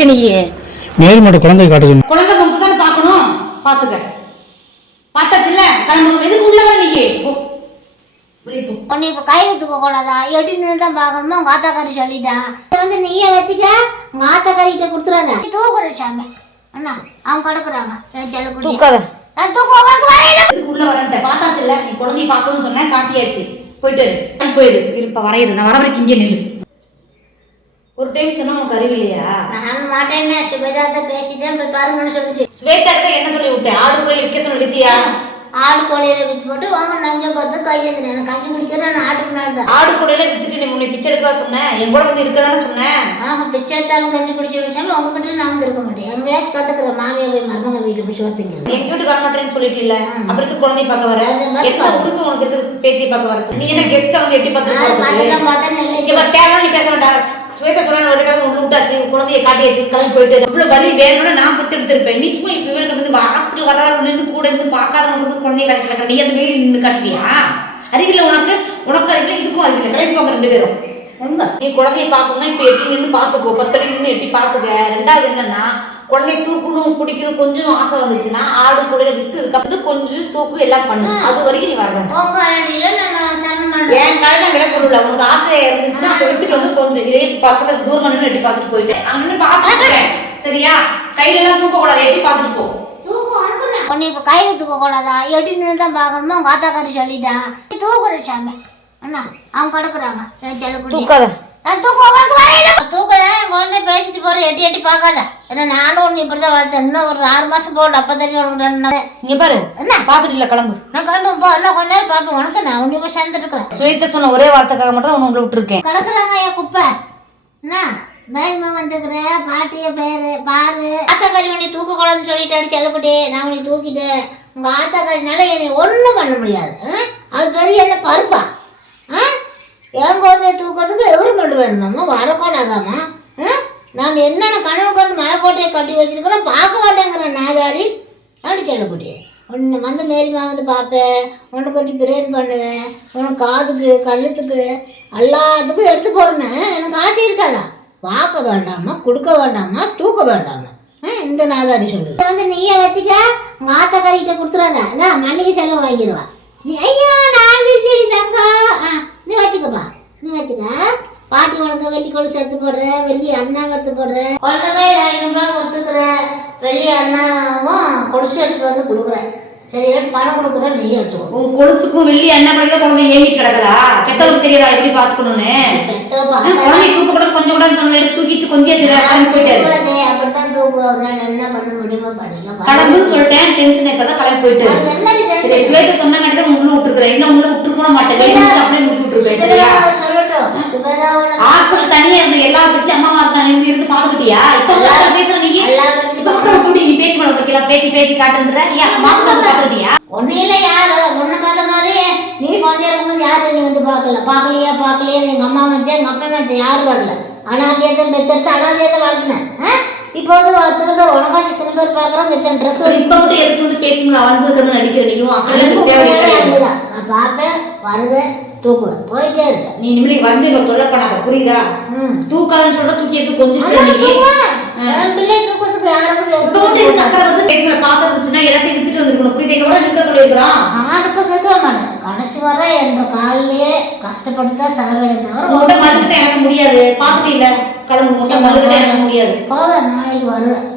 இருக்க நீ. மேல் மட்டும் குழந்தை காட்ட சொன்னேன் குழந்தை பொங்க தானே பார்க்கணும். பார்த்துக்க. பார்த்தாச்சுல்ல? கிளம்பு எதுக்கு உள்ள வர நீ? போ. வெளிய போ. உன்னை இப்போ கையில் தூக்க கூடாதா? எட்டின்னு தான் பார்க்கணுமா? உங்கள் ஆத்தாக்காரி சொல்லிட்டான் வந்து நீயே வச்சுக்க. உங்கள் ஆத்தாக்காரிகிட்ட கொடுத்துறாத. தூக்குற சாமி. அண்ணா அவங்க கிடக்குறாங்க. தூக்காத. நான் தூக்க உள்ள வரேன்ட்ட? பார்த்தாச்சுல்ல? நீ குழந்தைய பார்க்கணும்னு சொன்னேன் காட்டியாச்சு. போயிட்டு போயிடு. இருப்ப வரையிரு. நான் வர வரைக்கும் இங்கே நில்லு. ஒரு டைம் சொன்னா உனக்கு அறிவு இல்லையா? நான் மாட்டேன்னு சுபேதாத்த பேசிட்டேன் போய் பாருங்கன்னு சொல்லிச்சு. ஸ்வேதா இருக்க என்ன சொல்லி விட்டேன்? ஆடு கோழி விற்க சொல்லி வித்தியா ஆடு கோழியில வித்து போட்டு வாங்க நஞ்ச பார்த்து கையேந்திரேன் எனக்கு கஞ்சி குடிக்கிறேன் நான் ஆட்டுக்கு நாள் தான். ஆடு கோழியில வித்துட்டு நீ முன்ன பிச்சை எடுக்கவா சொன்னேன் என் கூட வந்து இருக்க தானே சொன்னேன் ஆக பிச்சை எடுத்தாலும் கஞ்சி குடிச்சு வச்சாலும் உங்ககிட்ட நான் வந்து இருக்க மாட்டேன். எங்கேயாச்சும் கட்டுக்கிற மாமியை போய் மருமக வீட்டுக்கு போய் சோத்துங்க எங்க வீட்டுக்கு வர மாட்டேன்னு சொல்லிட்டு இல்ல அப்புறம் எதுக்கு குழந்தை பார்க்க வர? என்ன உறுப்பு உனக்கு பேத்தி பார்க்க வரது நீ என்ன கெஸ்டா வந்து எட்டி பார்த்து யார் போறது பார்த்தெல்லாம் பார்த்தா நல்ல இங்க வர தேவை நீ பேச வேண்டாம். ஸ்வேதா சொன்ன ஒரு காலம் உள்ள விட்டாச்சு குழந்தைய காட்டியாச்சு கிளம்பி போயிட்டு இவ்வளவு வலி வேணும்னு நான் பத்து எடுத்திருப்பேன். நீ சும்மா இப்ப இவனுக்கு வந்து ஹாஸ்பிட்டல் வராத நின்று கூட இருந்து பார்க்காதவங்க வந்து குழந்தைய காட்டி நீ அந்த வீடு நின்று காட்டுவியா? அறிவில்லை உனக்கு உனக்கு அறிவில்லை இதுக்கும் அறிவில்லை கிளம்பி போங்க ரெண்டு பேரும். நீ குழந்தைய பார்க்கணும்னா இப்ப எட்டி நின்று பார்த்துக்கோ. பத்து அடி நின்று எட்டி பார்த்துக்க. ரெண்டாவது என்னன்னா குழந்தைய தூக்கணும் பிடிக்கணும் கொஞ்சம் ஆசை வந்துச்சுன்னா ஆடு கூட வித்து இதுக்கப்புறம் கொஞ்சம் தூக்கு எல்லாம் பண்ணு அது வரைக்கும் நீ வர வேண்டாம் உங்க அடியில நான் கடை நான் விட சொல்லல உனக்கு ஆசை இருந்துச்சுன்னா அப்ப வித்துட்டு வந்து கொஞ்சம் இதே பக்கத்துல தூரமா நின்று எட்டி பார்த்துட்டு போயிட்டேன் அங்க நின்று பார்த்துட்டேன் சரியா கையில எல்லாம் தூக்க கூடாது எட்டி பார்த்துட்டு போ. உன்னை இப்போ கையில் தூக்க கூடாதா எட்டின்னு தான் பார்க்கணுமா? உங்க ஆத்தாக்காரி சொல்லிட்டான் தூக்குற சாமி. அண்ணா அவங்க கிடக்குறாங்க. செல்லக்குட்டி நான் தூக்க உங்களுக்கு வரையில தூக்குறேன் குழந்தை பேசிட்டு போறேன். எட்டி எட்டி பார்க்காத. ஏன்னா நானும் ஒன்று இப்படி தான் வளர்த்தேன். இன்னும் ஒரு ஆறு மாசம் போட்டு அப்போ தெரியும் உனக்கு இங்க பாரு. என்ன? பாத்துட்டு இல்ல கிளம்பு. நான் கிளம்பு போ. இன்னும் கொஞ்ச நேரம் பார்ப்பேன். உனக்கு நான் உன்னை போய் சேர்ந்துட்டு இருக்கிறேன். சுயத்தை சொன்ன ஒரே வார்த்தைக்காக மட்டும் தான் உன்னை விட்டுருக்கேன். கிடக்குறாங்க என் குப்பை. என்ன? மேல்மா வந்துருக்குறேன் பாட்டிய பேரு பாரு. ஆத்தாக்காரி உன்னை தூக்க கூடாதுன்னு சொல்லிட்டாடி செல்லக்குட்டி நான் உன்னை தூக்கிட்டேன். உங்க ஆத்தாக்காரினால என்னை ஒன்றும் பண்ண முடியாது? அது பெரிய என்ன பருப்பா ஆ என் குழந்தைய தூக்கிறதுக்கு எவருமெண்ட் வேணுமாம்மா? வரக்கூடாதாம்மா? ஆ? நான் என்னென்ன கனவு கண்டு மலைக்கோட்டையை கட்டி வச்சிருக்கிறோம் பார்க்க மாட்டேங்கிறேன் நாதாரி. அப்படி சொல்லக்கூடிய உன்னை வந்து மேலுமா வந்து பார்ப்பேன். உனக்கு கொஞ்சம் ப்ரேயர் பண்ணுவேன். உனக்கு காதுக்கு கழுத்துக்கு எல்லாத்துக்கும் எடுத்து போடணும் எனக்கு ஆசை இருக்காதா? பார்க்க வேண்டாமா கொடுக்க வேண்டாமா தூக்க வேண்டாமா இந்த நாதாரி சொல்லு. வந்து நீயே வச்சுக்க உங்கள் ஆத்தக்காரிகிட்ட கொடுத்துறாத. நான் மல்லிகை செல்லம் வாங்கிடுவா. நீ ஐயோ நான் விரிச்சடி தங்கா ஆ நீ வச்சுக்கப்பா நீ வச்சுக்க பாட்டி உனக்கு வெள்ளி கொலுசு எடுத்து போடுறேன் வெள்ளி அண்ணா எடுத்து போடுறேன் குழந்தை ஐநூறுரூவா கொடுத்துக்கிறேன் வெள்ளி அண்ணாவும் கொலுசு எடுத்துட்டு வந்து கொடுக்குறேன் சரி பணம் கொடுக்குறேன் நீ எடுத்துக்கோ உன் கொலுசுக்கும் வெள்ளி என்ன படிக்க குழந்தை ஏங்கிட்டு கிடக்குதா? கெத்தவளுக்கு தெரியாதா? எப்படி பாத்துக்கணும்னு பெத்த குழந்தை கூட கொஞ்சம் கூட சொன்ன தூக்கிட்டு கொஞ்சம் போயிட்டாரு. பார்த்தா அப்படித்தான் தூக்குவாங்க. என்ன பண்ண முடியுமோ பண்ணிக்க கிளம்புன்னு சொல்லிட்டேன் டென்ஷன் இருக்கதா கிளம்பி போயிட்டு. சொன்ன கட்டி தான் உள்ள விட்டுருக்கிறேன். இன்னும் உள்ள விட்டுருக்க மாட்டேன். வெளியே அப்படியே முடிச்சு விட்டுருக்கேன் சரியா? சொல்லட்டும் உனக்கு ஹாஸ்பிட்டல் தனியா இருந்த எல்லா வீட்லயும் அம்மா இருந்தாங்க இருந்து இருந்து பாத்துக்கிட்டியா இப்ப வந்து அதை பேசுற நீ எல்லா வீட்லயும் இப்ப அப்புறம் கூட்டி நீ பேட்டி மேல வைக்கலாம் பேட்டி பேட்டி காட்டுன்ற நீ மாசம் பாத்துக்கிட்டியா ஒன்னும் இல்லை யாரு. உன்னை பார்த்த மாதிரி நீ நேரம் முன்னாடி யாரு நீ வந்து பார்க்கல. பார்க்கலையா பார்க்கலையா. எங்கள் அம்மா மச்சன் எங்கள் அப்பா யாரும் வரல. அனாதியத்தை பெத்தெடுத்து அனாதியத்தை வளர்த்தினேன்? இப்போ வந்து பேர் உனக்காச்சும் இத்தனை பேர் பார்க்குறோம் இத்தனை ட்ரெஸ் இப்ப மட்டும் எதுக்கு வந்து பேட்டி மேல அன்பு இருக்கணும்னு நடிக்கிற நீயும் பார்ப்பேன் வருவேன் தூக்குவேன். போயிட்டே இருக்கேன் நீ நிம்மதி வந்து இவ தொல்லை பண்ணாத புரியுதா? தூக்காதன்னு சொல்ற தூக்கி எடுத்து கொஞ்சம் பிள்ளை இப்ப மட்டும் இதுக்கு அக்கறை வந்து பேட்டி இருந்துச்சுன்னா எல்லாத்தையும் வித்துட்டு வந்திருக்கணும். புரியுது? கூட நிற்க சொல்லியிருக்கிறான். நானுக்கு சொல்ல மாட்டேன் கடைசி வர என்ற காலிலே கஷ்டப்பட்டு சாவேனே தவிர முட்டை மாட்டுக்கிட்ட எனக்கு முடியாது. பாத்துட்டு இல்ல கிளம்பு முட்டை மாட்டுக்கிட்ட எனக்கு முடியாது. போவேன் நாளைக்கு வருவேன்.